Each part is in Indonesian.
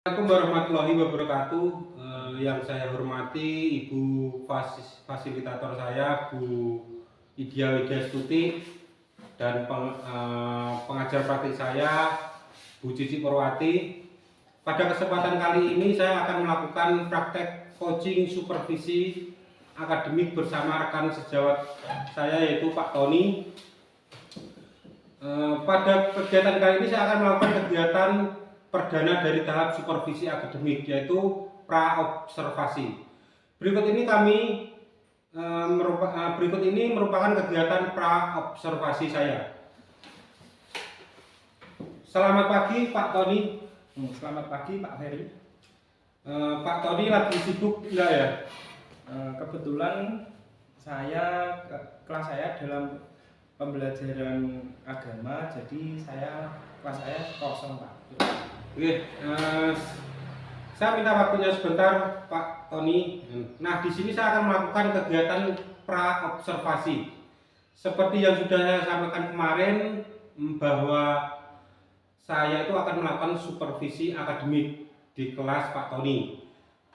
Assalamualaikum warahmatullahi wabarakatuh. Yang saya hormati Ibu fasilitator saya, Bu Idya Widyastuti, dan pengajar praktik saya, Bu Cici Purwati. Pada kesempatan kali ini saya akan melakukan praktek coaching supervisi akademik bersama rekan sejawat saya, yaitu Pak Tony. Pada kegiatan kali ini saya akan melakukan kegiatan perdana dari tahap supervisi akademik, yaitu pra-observasi. Berikut ini merupakan kegiatan pra-observasi saya. Selamat pagi Pak Tony. Selamat pagi Pak Ferry. Pak Tony lagi sibuk enggak ya? Kebetulan kelas saya dalam pembelajaran agama, jadi kelas saya kosong Pak. Oke, saya minta waktunya sebentar Pak Tony. Nah, di sini saya akan melakukan kegiatan pra-observasi. Seperti yang sudah saya sampaikan kemarin, bahwa saya itu akan melakukan supervisi akademik di kelas Pak Tony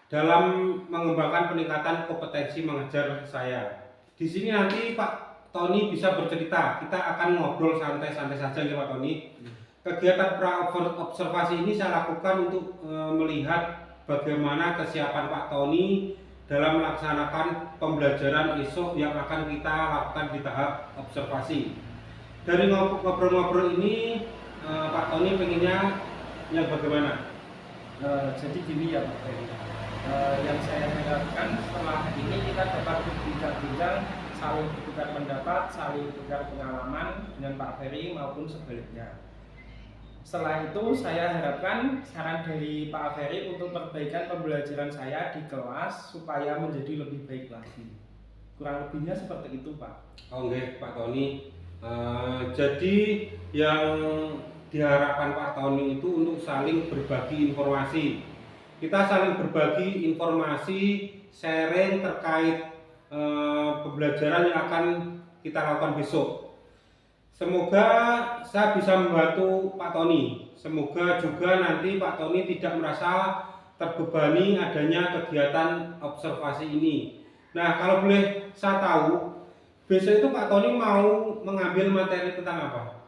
dalam mengembangkan peningkatan kompetensi mengajar saya. Di sini nanti Pak Tony bisa bercerita, kita akan ngobrol santai-santai saja ya Pak Tony. Kegiatan pra-observasi ini saya lakukan untuk melihat bagaimana kesiapan Pak Tony dalam melaksanakan pembelajaran esok yang akan kita lakukan di tahap observasi. Dari ngobrol-ngobrol ini, Pak Tony pengennya yang bagaimana? Jadi gini ya Pak Ferry, yang saya harapkan setelah ini kita dapat berbincang-bincang, saling bertukar pendapat, saling bertukar pengalaman dengan Pak Ferry maupun sebaliknya. Setelah itu saya harapkan saran dari Pak Ferry untuk perbaikan pembelajaran saya di kelas supaya menjadi lebih baik lagi. Kurang lebihnya seperti itu Pak. Oke Pak Tony. Jadi yang diharapkan Pak Tony itu untuk saling berbagi informasi. Kita saling berbagi informasi, sharing terkait pembelajaran yang akan kita lakukan besok. Semoga saya bisa membantu Pak Tony. Semoga juga nanti Pak Tony tidak merasa terbebani adanya kegiatan observasi ini. Nah, kalau boleh saya tahu, besok itu Pak Tony mau mengambil materi tentang apa?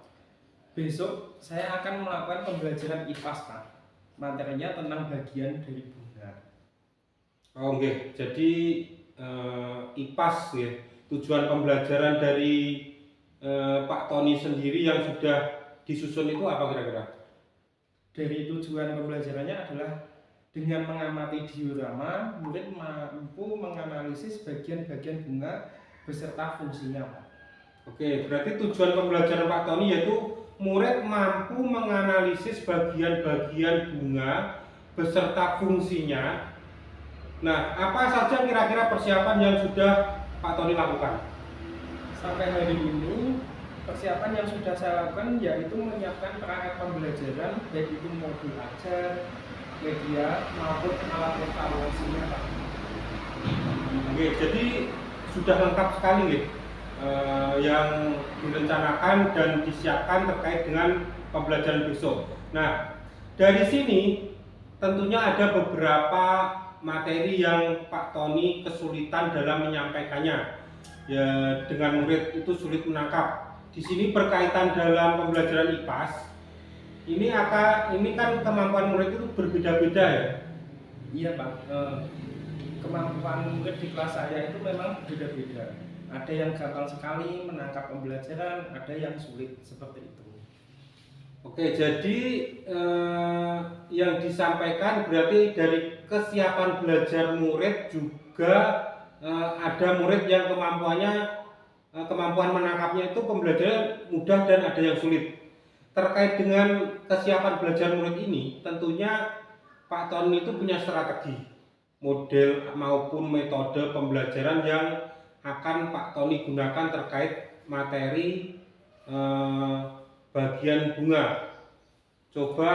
Besok saya akan melakukan pembelajaran IPAS Pak. Materinya tentang bagian dari bunga. Oke, jadi IPAS ya. Tujuan pembelajaran dari Pak Tony sendiri yang sudah disusun itu apa kira-kira? Dari tujuan pembelajarannya adalah dengan mengamati diorama, murid mampu menganalisis bagian-bagian bunga beserta fungsinya Pak. Oke, berarti tujuan pembelajaran Pak Tony yaitu murid mampu menganalisis bagian-bagian bunga beserta fungsinya. Nah, apa saja kira-kira persiapan yang sudah Pak Tony lakukan? Sampai hari ini, persiapan yang sudah saya lakukan yaitu menyiapkan perangkat pembelajaran, baik itu modul ajar, media, maupun alat evaluasinya Pak. Oke, jadi sudah lengkap sekali ya, yang direncanakan dan disiapkan terkait dengan pembelajaran besok. Nah, dari sini tentunya ada beberapa materi yang Pak Tony kesulitan dalam menyampaikannya. Ya, dengan murid itu sulit menangkap. Di sini berkaitan dalam pembelajaran IPAS. Ini kan kemampuan murid itu berbeda-beda ya. Iya Pak, kemampuan murid di kelas saya itu memang beda-beda. Ada yang gampang sekali menangkap pembelajaran, ada yang sulit seperti itu. Oke, jadi yang disampaikan berarti dari kesiapan belajar murid juga ada murid yang kemampuan menangkapnya itu pembelajaran mudah dan ada yang sulit. Terkait dengan kesiapan belajar murid ini, tentunya Pak Tony itu punya strategi, model maupun metode pembelajaran yang akan Pak Tony gunakan terkait materi bagian bunga. Coba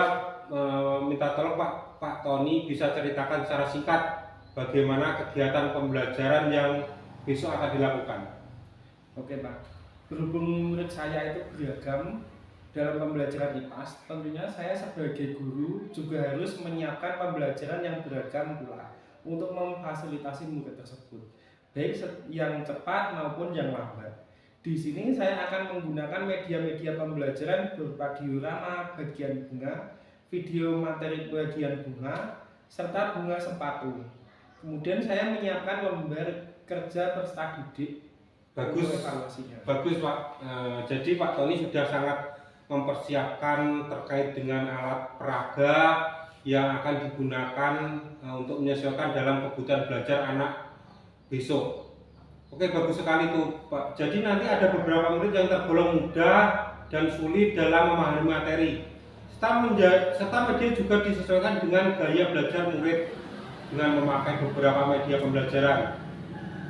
minta tolong Pak Tony bisa ceritakan secara singkat bagaimana kegiatan pembelajaran yang besok akan dilakukan. Oke Pak, berhubung murid saya itu beragam, dalam pembelajaran IPAS, tentunya saya sebagai guru juga harus menyiapkan pembelajaran yang beragam pula untuk memfasilitasi murid tersebut, baik yang cepat maupun yang lambat. Di sini saya akan menggunakan media-media pembelajaran berupa diorama bagian bunga, video materi bagian bunga, serta bunga sepatu. Kemudian saya menyiapkan lembar kerja peserta didik. Bagus, bagus Pak. Jadi Pak Tony sudah sangat mempersiapkan terkait dengan alat peraga yang akan digunakan untuk menyesuaikan dalam kebutuhan belajar anak besok. Oke, bagus sekali tuh Pak. Jadi nanti ada beberapa murid yang tergolong mudah dan sulit dalam memahami materi. Serta media juga disesuaikan dengan gaya belajar murid dengan memakai beberapa media pembelajaran.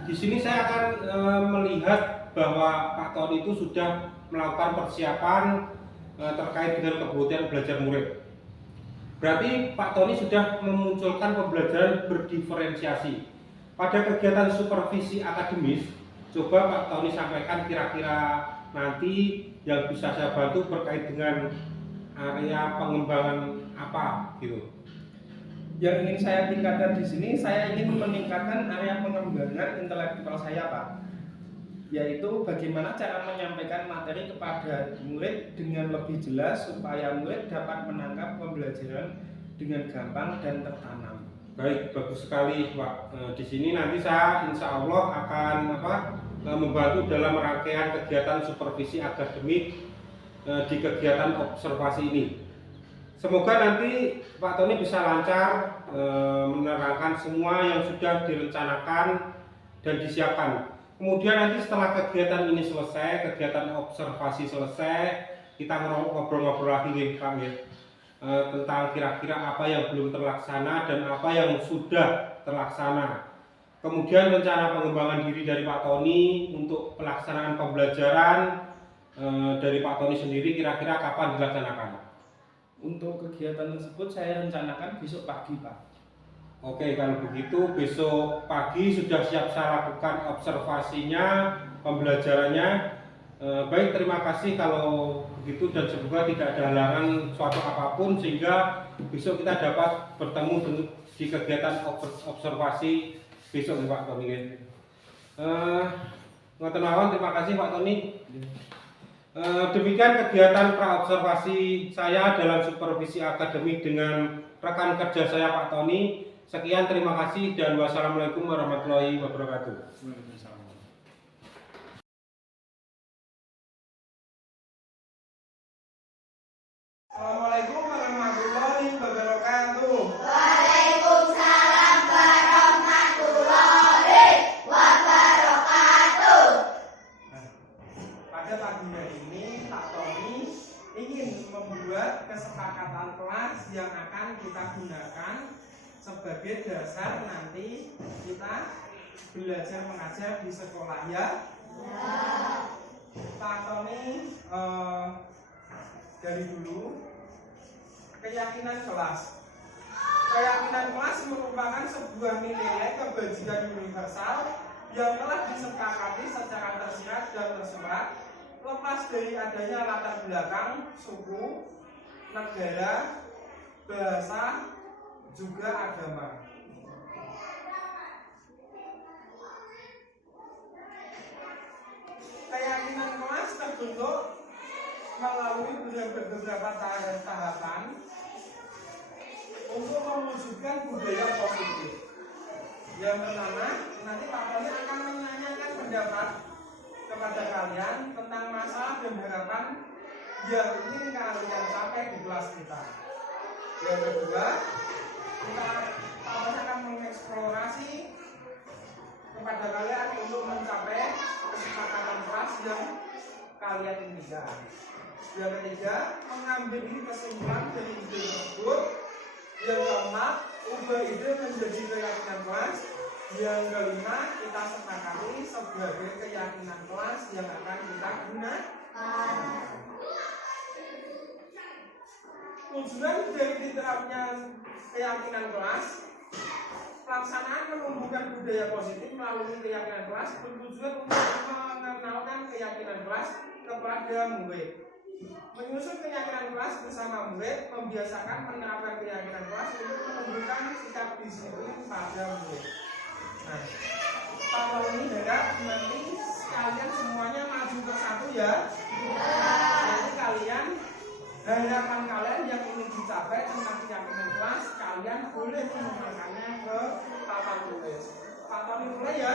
Di sini saya akan melihat bahwa Pak Tony itu sudah melakukan persiapan terkait dengan kebutuhan belajar murid. Berarti Pak Tony sudah memunculkan pembelajaran berdiferensiasi. Pada kegiatan supervisi akademis, coba Pak Tony sampaikan kira-kira nanti yang bisa saya bantu berkait dengan area pengembangan apa gitu. Yang ingin saya tingkatkan di sini, saya ingin meningkatkan area pengembangan intelektual saya, Pak. Yaitu bagaimana cara menyampaikan materi kepada murid dengan lebih jelas supaya murid dapat menangkap pembelajaran dengan gampang dan tertanam. Baik, bagus sekali Pak. Di sini nanti saya insya Allah akan membantu dalam rangkaian kegiatan supervisi akademik di kegiatan observasi ini. Semoga nanti Pak Tony bisa lancar menerangkan semua yang sudah direncanakan dan disiapkan. Kemudian nanti setelah kegiatan ini selesai, kegiatan observasi selesai, kita ngobrol-ngobrol lagi nih Pak ya. Tentang kira-kira apa yang belum terlaksana dan apa yang sudah terlaksana. Kemudian rencana pengembangan diri dari Pak Tony untuk pelaksanaan pembelajaran dari Pak Tony sendiri kira-kira kapan dilaksanakan? Untuk kegiatan tersebut saya rencanakan besok pagi, Pak. Oke, kalau begitu besok pagi sudah siap saya lakukan observasinya, pembelajarannya. Baik, terima kasih kalau begitu dan semoga tidak ada halangan suatu apapun sehingga besok kita dapat bertemu di kegiatan observasi besok Pak Tony. Ngoten mawon, terima kasih Pak Tony. Demikian kegiatan praobservasi saya dalam supervisi akademik dengan rekan kerja saya Pak Tony. Sekian, terima kasih dan wassalamualaikum warahmatullahi wabarakatuh. Assalamualaikum warahmatullahi wabarakatuh. Waalaikumsalam warahmatullahi wabarakatuh. Pada pagi hari ini Pak Tony ingin membuat kesepakatan kelas yang akan kita gunakan sebagai dasar nanti kita belajar mengajar di sekolah ya. Pak Tony dari dulu keyakinan kelas merupakan sebuah nilai kebajikan universal yang telah disepakati secara tersirat dan tersurat lepas dari adanya latar belakang suku, negara, bahasa, juga agama. Keyakinan kelas terbentuk melalui beberapa tahapan untuk mewujudkan budaya positif. Yang pertama, nanti Pak Tony akan menanyakan pendapat kepada kalian tentang masalah dan harapan yang ingin kalian capai di kelas kita. Yang kedua, Pak Tony akan mengeksplorasi kepada kalian untuk mencapai kesepakatan kelas yang kalian inginkan. Yang ketiga, mengambil kesimpulan dari ide tersebut. Yang keempat, ubah ide menjadi keyakinan kelas. Yang kelima, kita sepakati sebagai keyakinan kelas yang akan kita gunakan. Tujuan dari diterapnya keyakinan kelas, pelaksanaan menumbuhkan budaya positif melalui keyakinan kelas bertujuan untuk mengenalkan keyakinan kelas kepada murid. Menyusun keyakinan kelas bersama murid, membiasakan menerapkan keyakinan kelas untuk menunjukkan sikap disiplin pada murid. Nah, kalau ini harap nanti kalian semuanya maju bersatu ya. Jadi kalian harapan kalian yang ingin dicapai tentang keyakinan kelas, kalian boleh menuliskannya ke papan tulis. Pak Tony mulai ya.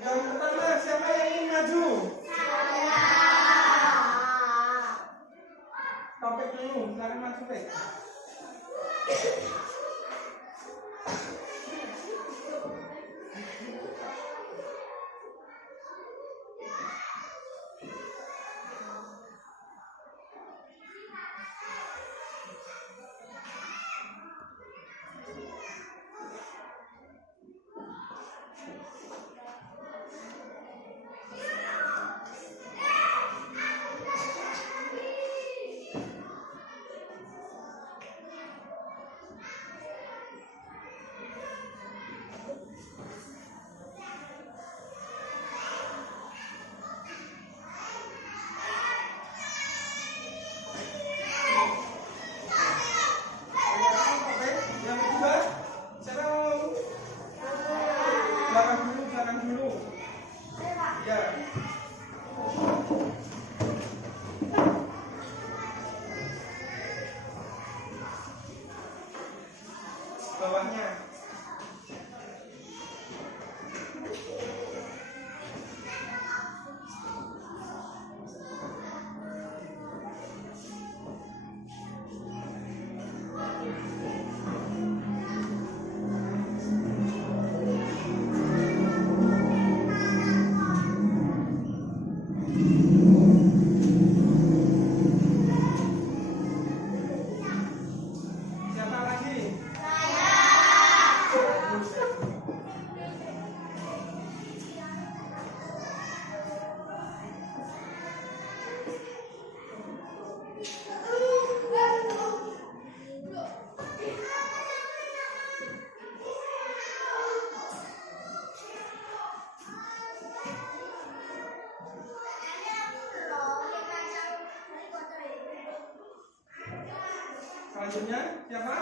Yang pertama, siapa yang ingin maju? Topik dulu, silakan maju, Pak. Bawahnya. Siapa lagi? Selanjutnya siapa?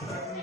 Siapa lagi?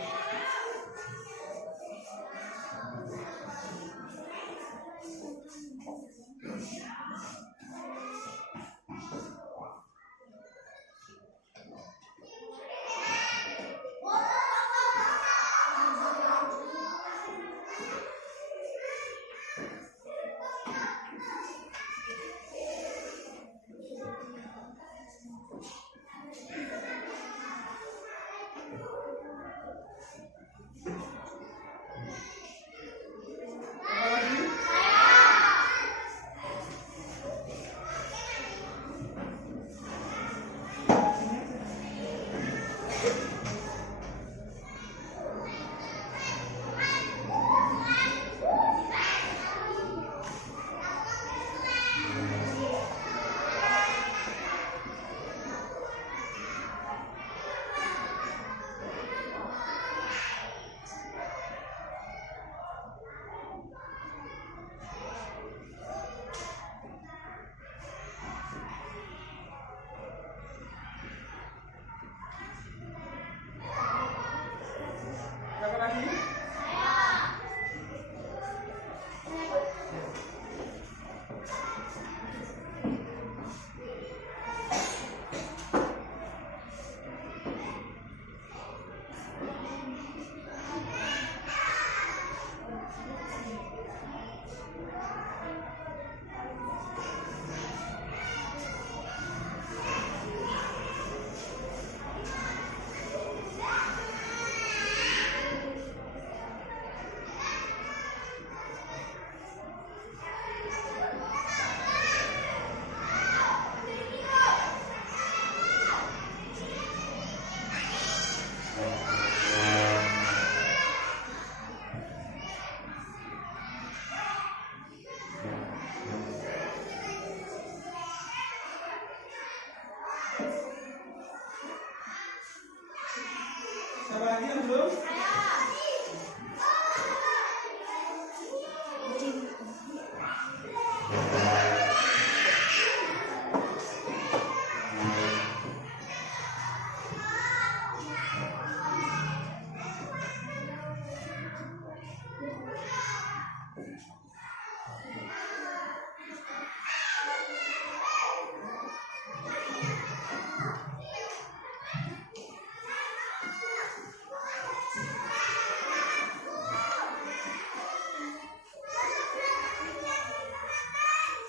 Siapa lagi yang belum?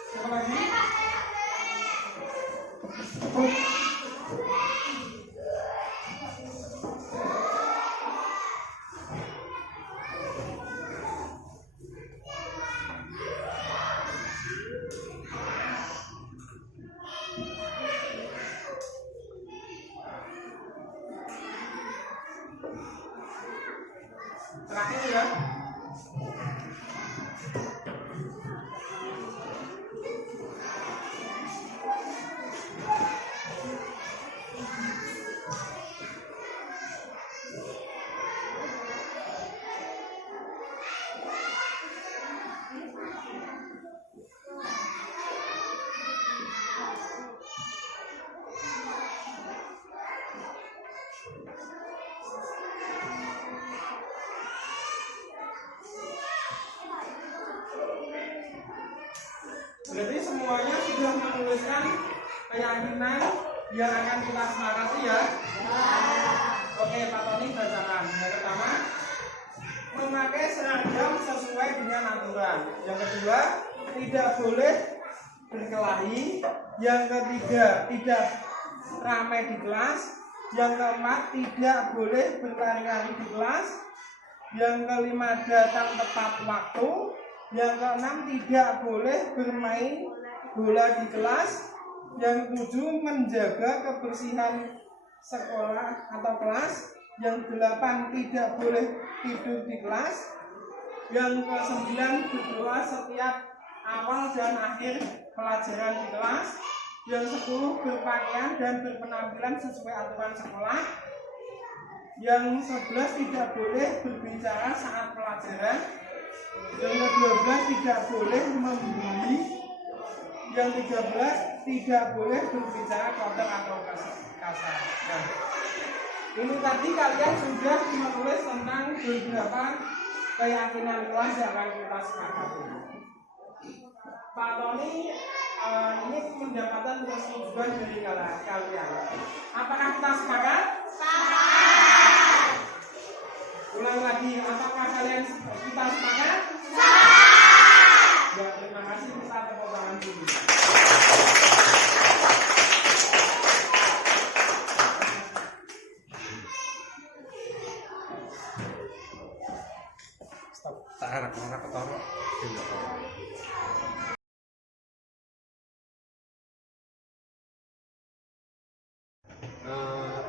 Siapa lagi? Terakhir ya. Berarti semuanya sudah menuliskan keyakinan yang akan kita sepakati ya? Oke, Pak Tony bacakan. Yang pertama, memakai seragam sesuai dengan aturan. Yang kedua, tidak boleh berkelahi. Yang ketiga, tidak ramai di kelas. Yang keempat, tidak boleh berlari-lari di kelas. Yang kelima, datang tepat waktu. Yang keenam, tidak boleh bermain bola di kelas. Yang ketujuh, menjaga kebersihan sekolah atau kelas. Yang delapan, tidak boleh tidur di kelas. Yang kesembilan, berdoa setiap awal dan akhir pelajaran di kelas. Yang 10, berpakaian dan berpenampilan sesuai aturan sekolah. Yang 11, tidak boleh berbicara saat pelajaran. Yang ke-12, tidak boleh membuli. Yang 13, tidak boleh berbicara kotor atau kasar. Nah, Ini tadi kalian sudah menulis tentang beberapa keyakinan kelas yang akan kita sepakati. Pak Tony ini mendapatkan persetujuan dari kalian. Apakah kita sepakat? Sepakat. Ulang lagi, apakah kalian kita sepakat? Sepakat. Ya, terima kasih, kita tepuk tangan dulu. Tak harap ketara.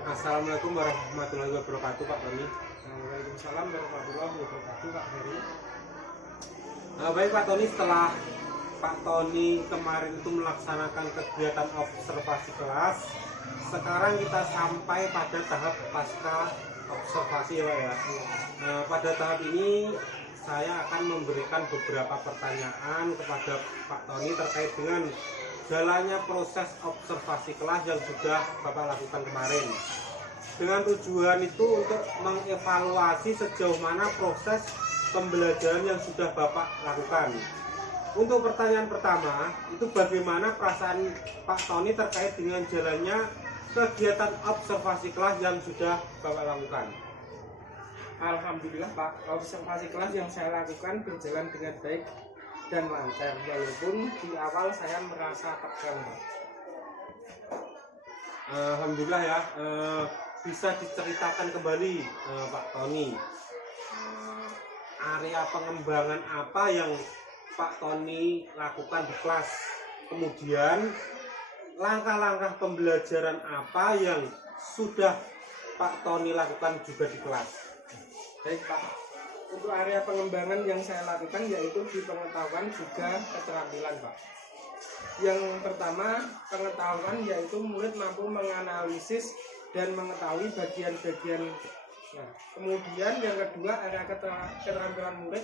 Assalamualaikum warahmatullahi wabarakatuh, Pak Tony. Waalaikumsalam warahmatullahi wabarakatuh, Pak Heri. Baik Pak Tony, setelah Pak Tony kemarin itu melaksanakan kegiatan observasi kelas, sekarang kita sampai pada tahap pasca observasi ya Pak ya. Pada tahap ini saya akan memberikan beberapa pertanyaan kepada Pak Tony terkait dengan jalannya proses observasi kelas yang sudah Bapak lakukan kemarin. Dengan tujuan itu untuk mengevaluasi sejauh mana proses pembelajaran yang sudah Bapak lakukan. Untuk pertanyaan pertama, itu bagaimana perasaan Pak Tony terkait dengan jalannya kegiatan observasi kelas yang sudah Bapak lakukan? Alhamdulillah Pak, observasi kelas yang saya lakukan berjalan dengan baik dan lancar, walaupun di awal saya merasa tegang Pak. Alhamdulillah ya, bisa diceritakan kembali Pak Tony, area pengembangan apa yang Pak Tony lakukan di kelas, kemudian langkah-langkah pembelajaran apa yang sudah Pak Tony lakukan juga di kelas. Baik Pak, untuk area pengembangan yang saya lakukan yaitu di pengetahuan juga keterampilan Pak. Yang pertama, pengetahuan yaitu murid mampu menganalisis dan mengetahui bagian-bagian. Nah, kemudian yang kedua, area keterampilan murid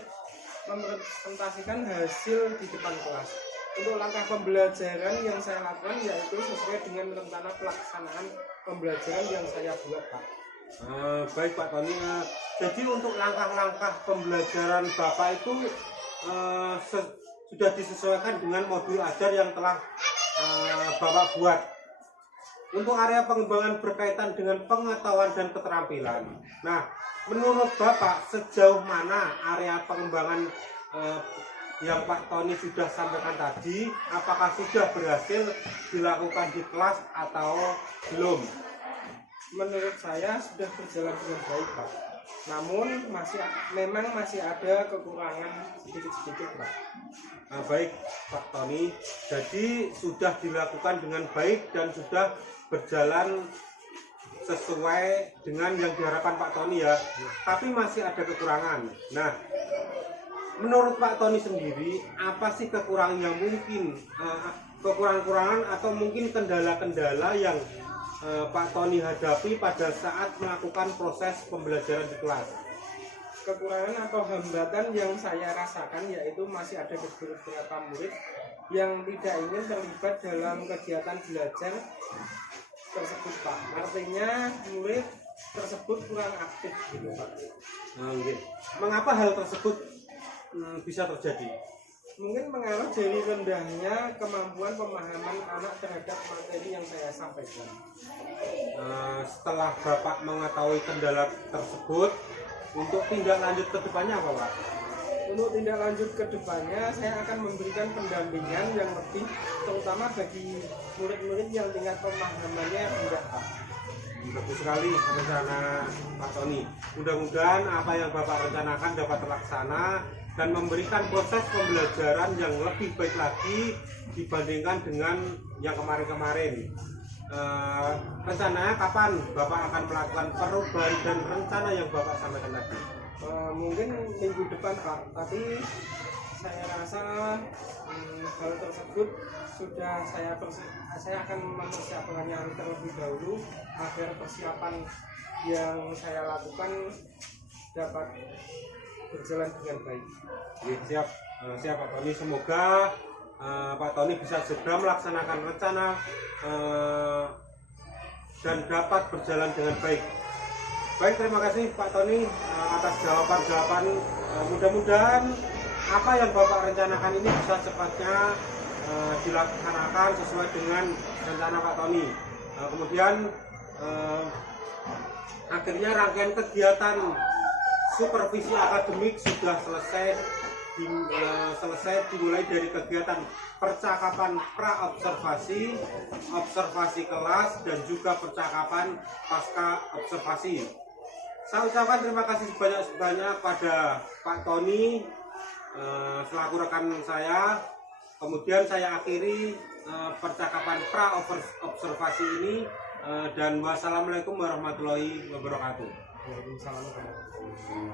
mempresentasikan hasil di depan kelas. Untuk langkah pembelajaran yang saya lakukan yaitu sesuai dengan rencana pelaksanaan pembelajaran yang saya buat Pak. Baik Pak Tony, jadi untuk langkah-langkah pembelajaran Bapak itu sudah disesuaikan dengan modul ajar yang telah Bapak buat. Untuk area pengembangan berkaitan dengan pengetahuan dan keterampilan. Nah, menurut Bapak sejauh mana area pengembangan yang Pak Tony sudah sampaikan tadi, apakah sudah berhasil dilakukan di kelas atau belum? Menurut saya sudah berjalan dengan baik Pak. Namun memang masih ada kekurangan sedikit-sedikit Pak. Baik Pak Tony, jadi sudah dilakukan dengan baik dan sudah berjalan sesuai dengan yang diharapkan Pak Tony ya. Tapi masih ada kekurangan. Nah, menurut Pak Tony sendiri, apa sih kekurangan yang mungkin, kekurangan atau mungkin kendala-kendala yang Pak Tony hadapi pada saat melakukan proses pembelajaran di kelas? Kekurangan atau hambatan yang saya rasakan yaitu masih ada beberapa murid yang tidak ingin terlibat dalam kegiatan belajar tersebut Pak. Artinya murid tersebut kurang aktif gitu Pak. Mengapa hal tersebut bisa terjadi? Mungkin pengaruh dari rendahnya kemampuan pemahaman anak terhadap materi yang saya sampaikan. Setelah Bapak mengetahui kendala tersebut, untuk tindak lanjut ke depannya apa Pak? Untuk tindak lanjut ke depannya, saya akan memberikan pendampingan yang lebih, terutama bagi murid-murid yang tingkat pemahamannya rendah Pak. Bagus sekali rencana Pak Tony. Mudah-mudahan apa yang Bapak rencanakan dapat terlaksana dan memberikan proses pembelajaran yang lebih baik lagi dibandingkan dengan yang kemarin-kemarin. Rencananya kapan Bapak akan melakukan perubahan dan rencana yang Bapak sampaikan tadi? Mungkin minggu depan Pak, tapi saya rasa hal tersebut sudah saya akan mempersiapkannya terlebih dahulu agar persiapan yang saya lakukan dapat berjalan dengan baik. Siap Pak Tony. Semoga Pak Tony bisa segera melaksanakan rencana dan dapat berjalan dengan baik. Baik, terima kasih Pak Tony atas jawaban-jawaban. Mudah-mudahan apa yang Bapak rencanakan ini bisa cepatnya dilaksanakan sesuai dengan rencana Pak Tony. Kemudian akhirnya rangkaian kegiatan supervisi akademik sudah selesai dimulai dari kegiatan percakapan pra-observasi, observasi kelas, dan juga percakapan pasca observasi. Saya ucapkan terima kasih sebanyak-banyak pada Pak Tony selaku rekan saya. Kemudian saya akhiri percakapan pra-observasi ini dan wassalamualaikum warahmatullahi wabarakatuh. Waalaikumsalam.